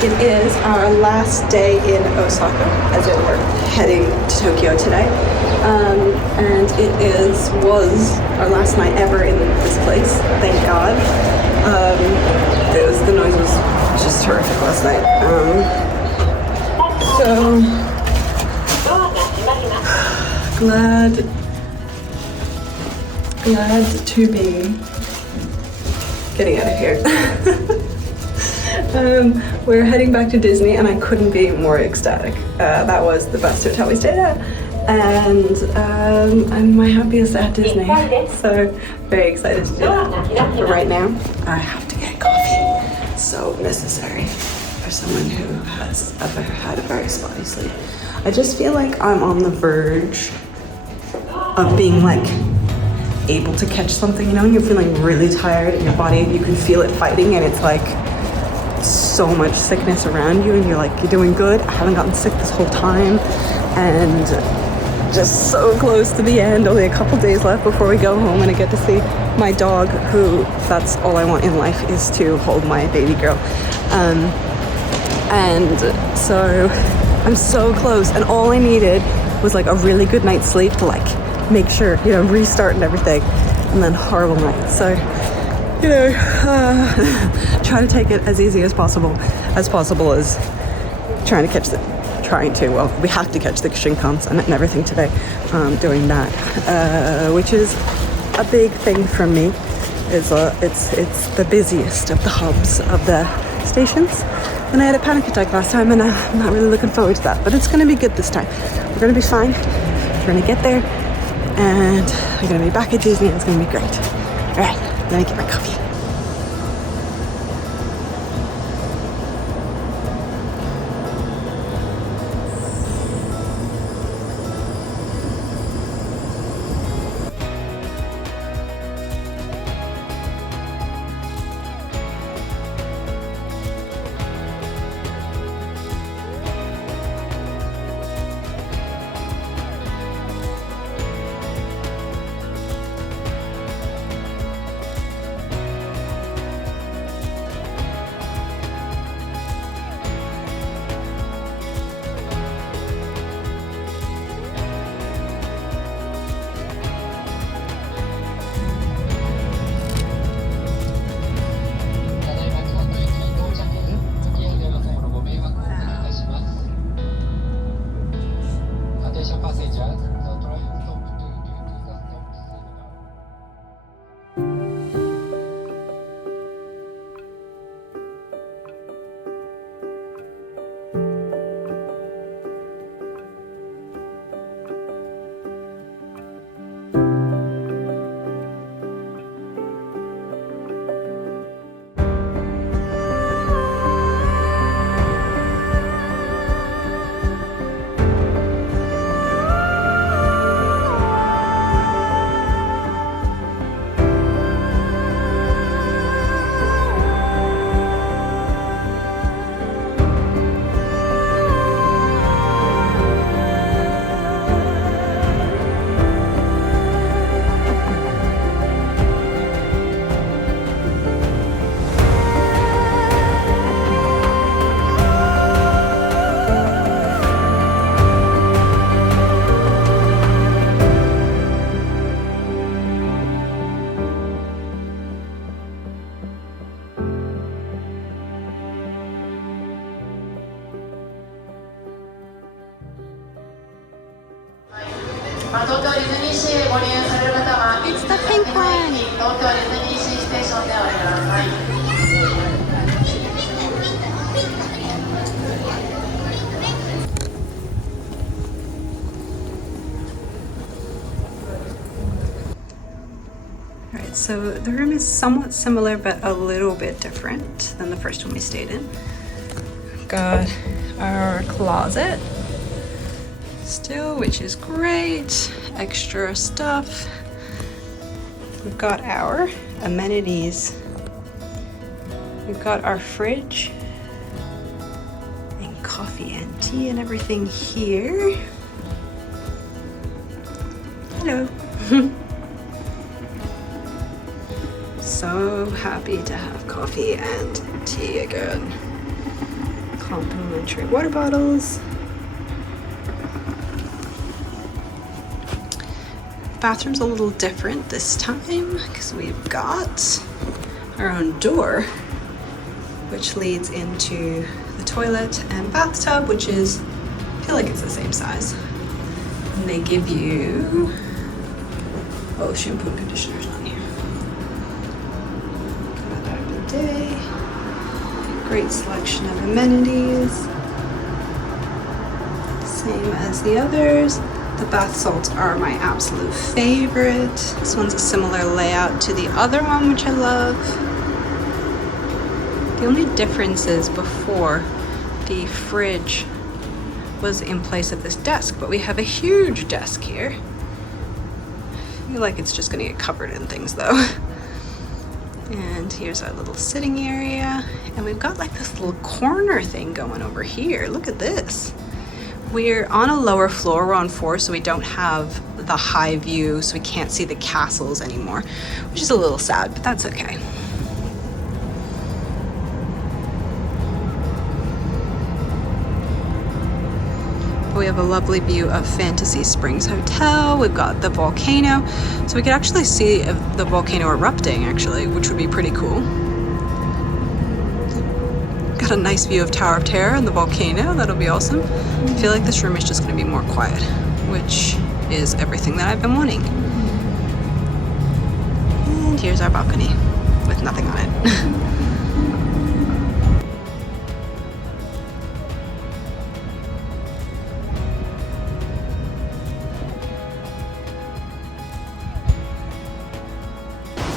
It is our last day in Osaka, as it were, heading to Tokyo today. And was our last night ever in this place, thank God. The noise was just terrific last night. So glad to be getting out of here. We're heading back to Disney and I couldn't be more ecstatic. That was the best hotel we stayed at, and I'm my happiest at Disney, so very excited to do that. But right now I have to get coffee. So necessary for someone who has ever had a very spotty sleep. I just feel like I'm on the verge of being like able to catch something, you know, and you're feeling really tired in your body, you can feel it fighting, and it's like so much sickness around you, and you're like, you're doing good. I haven't gotten sick this whole time, and just so close to the end. Only a couple days left before we go home, and I get to see my dog, who that's all I want in life, is to hold my baby girl. And so I'm so close, and all I needed was like a really good night's sleep to like make sure, you know, restart and everything, and then horrible night. So, you know, try to take it as easy as possible as well, we have to catch the Shinkansen and everything today, doing that, which is a big thing for me. It's the busiest of the hubs of the stations, and I had a panic attack last time, and I'm not really looking forward to that, but it's going to be good this time. We're going to be fine. We're going to get there, and we're going to be back at Disney, and it's going to be great. All right, let me get my coffee. It's the pink one. Alright, so the room is somewhat similar but a little bit different than the first one we stayed in. Got our closet still, which is great. Extra stuff. We've got our amenities. We've got our fridge and coffee and tea and everything here. Hello. So happy to have coffee and tea again. Complimentary water bottles. Bathroom's a little different this time because we've got our own door, which leads into the toilet and bathtub, which is, I feel like it's the same size. And they give you both shampoo and conditioners on you. Got our bidet. Great selection of amenities. Same as the others. The bath salts are my absolute favorite. This one's a similar layout to the other one, which I love. The only difference is before the fridge was in place of this desk, but we have a huge desk here. I feel like it's just gonna get covered in things though. And here's our little sitting area. And we've got like this little corner thing going over here. Look at this. We're on a lower floor, we're on 4, so we don't have the high view, so we can't see the castles anymore, which is a little sad, but that's okay. We have a lovely view of Fantasy Springs Hotel. We've got the volcano, so we could actually see the volcano erupting actually, which would be pretty cool. Got a nice view of Tower of Terror and the volcano. That'll be awesome. I feel like this room is just going to be more quiet, which is everything that I've been wanting. And here's our balcony with nothing on it.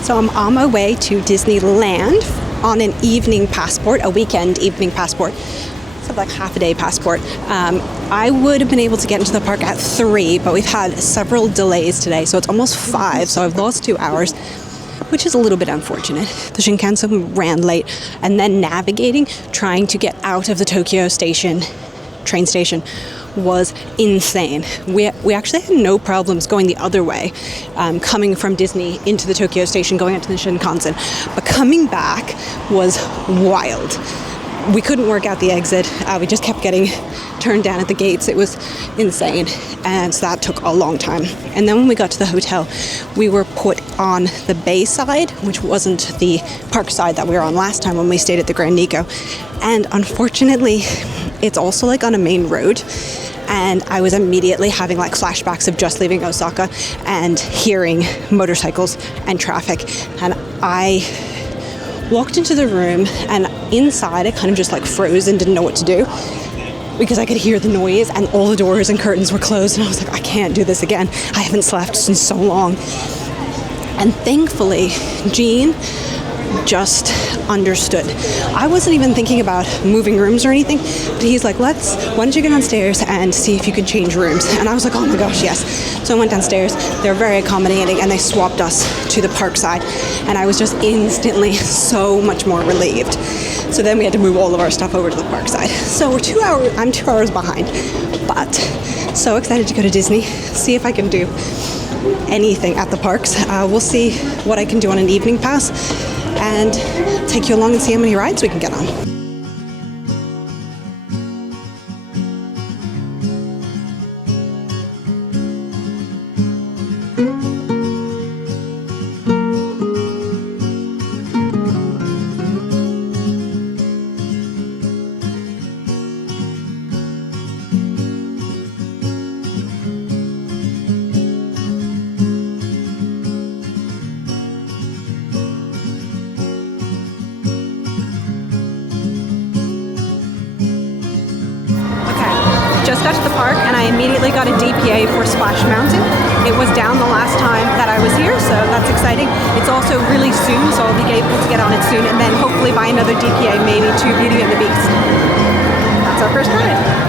So I'm on my way to Disneyland on an evening passport, a weekend evening passport. So like half a day passport. I would have been able to get into the park at 3, but we've had several delays today, so it's almost 5, so I've lost 2 hours, which is a little bit unfortunate. The Shinkansen ran late, and then navigating, trying to get out of the Tokyo train station, was insane. We actually had no problems going the other way, coming from Disney into the Tokyo station, going into the Shinkansen, but coming back was wild. We couldn't work out the exit. We just kept getting turned down at the gates. It was insane, and so that took a long time. And then when we got to the hotel, we were put on the bay side, which wasn't the park side that we were on last time when we stayed at the Grand Nikko. And unfortunately, it's also like on a main road, and I was immediately having like flashbacks of just leaving Osaka and hearing motorcycles and traffic. And I walked into the room, and inside I kind of just like froze and didn't know what to do because I could hear the noise and all the doors and curtains were closed, and I was like, I can't do this again. I haven't slept in so long. And thankfully, Jean just understood. I wasn't even thinking about moving rooms or anything, but he's like, why don't you get downstairs and see if you can change rooms? And I was like, oh my gosh, yes. So I went downstairs. They're very accommodating, and they swapped us to the park side, and I was just instantly so much more relieved. So then we had to move all of our stuff over to the park side. So I'm 2 hours behind, but so excited to go to Disney, see if I can do anything at the parks. We'll see what I can do on an evening pass and take you along and see how many rides we can get on. Just got to the park, and I immediately got a DPA for Splash Mountain. It was down the last time that I was here, so that's exciting. It's also really soon, so I'll be able to get on it soon, and then hopefully buy another DPA, maybe to Beauty and the Beast. That's our first ride.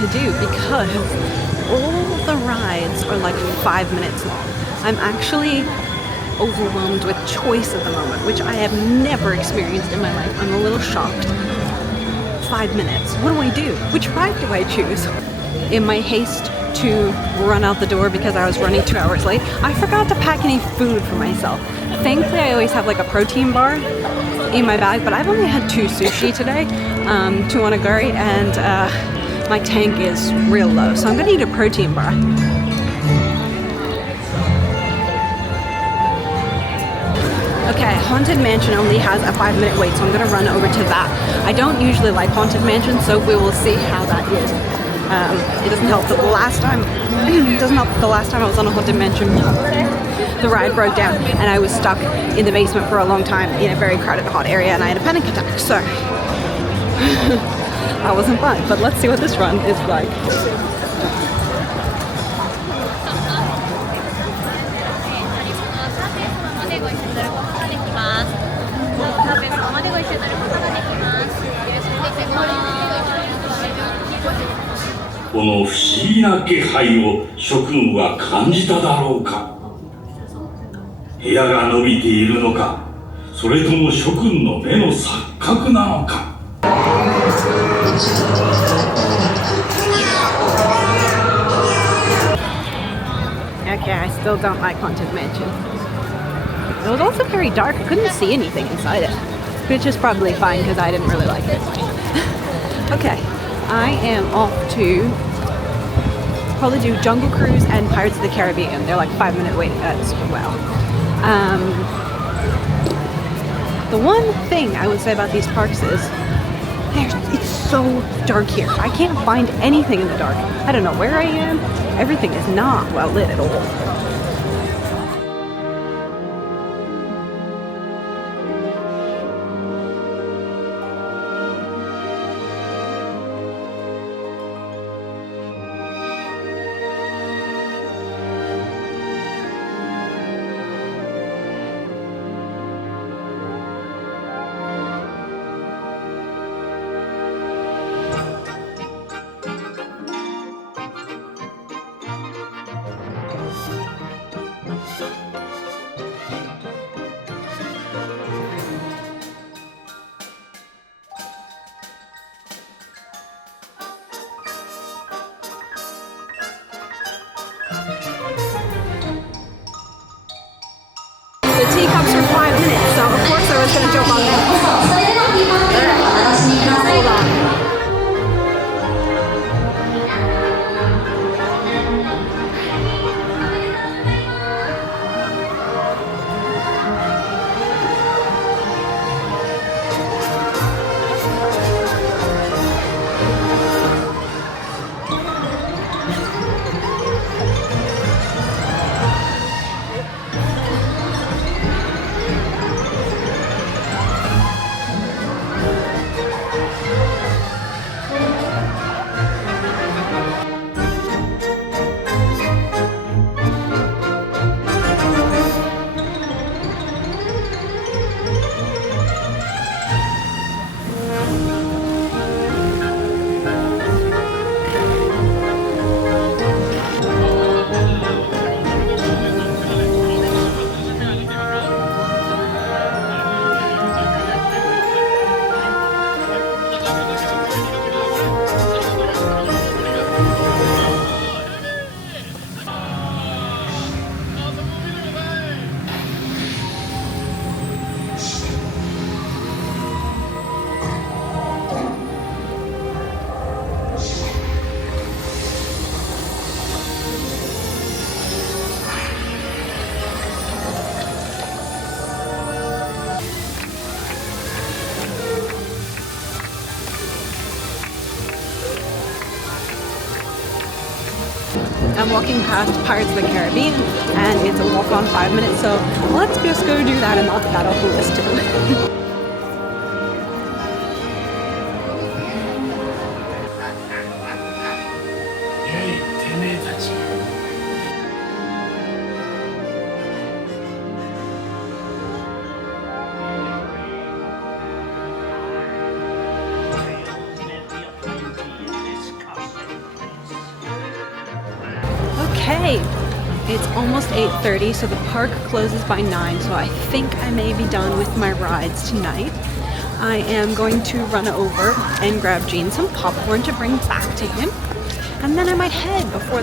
to do because all the rides are like 5 minutes long. I'm actually overwhelmed with choice at the moment, which I have never experienced in my life. I'm a little shocked. 5 minutes. What do I do? Which ride do I choose? In my haste to run out the door because I was running 2 hours late, I forgot to pack any food for myself. Thankfully, I always have like a protein bar in my bag, but I've only had 2 sushi today, 2 onigiri, and my tank is real low, so I'm gonna eat a protein bar. Okay, Haunted Mansion only has a 5-minute wait, so I'm gonna run over to that. I don't usually like Haunted Mansion, so we will see how that is. It doesn't help that the last time I was on a Haunted Mansion, the ride broke down and I was stuck in the basement for a long time in a very crowded hot area and I had a panic attack, so that wasn't fun. But let's see what this run is like.この不思議な気配を諸君は感じただろうか。部屋が伸びているのか、それとも諸君の目の錯覚なのか。Okay, I still don't like Haunted Mansion. It was also very dark. I couldn't see anything inside it, which is probably fine because I didn't really like it. Okay, I am off to probably do Jungle Cruise and Pirates of the Caribbean. They're like 5-minute wait as well. The one thing I would say about these parks is it's so dark here. I can't find anything in the dark. I don't know where I am. Everything is not well lit at all. The teacups are 5 minutes, so of course I was going to jump on them. Hold on. I'm walking past Pirates of the Caribbean and it's a walk on 5 minutes, so let's just go do that and knock that off the list too. Okay, it's almost 8:30, so the park closes by 9, so I think I may be done with my rides tonight. I am going to run over and grab Gene some popcorn to bring back to him, and then I might head before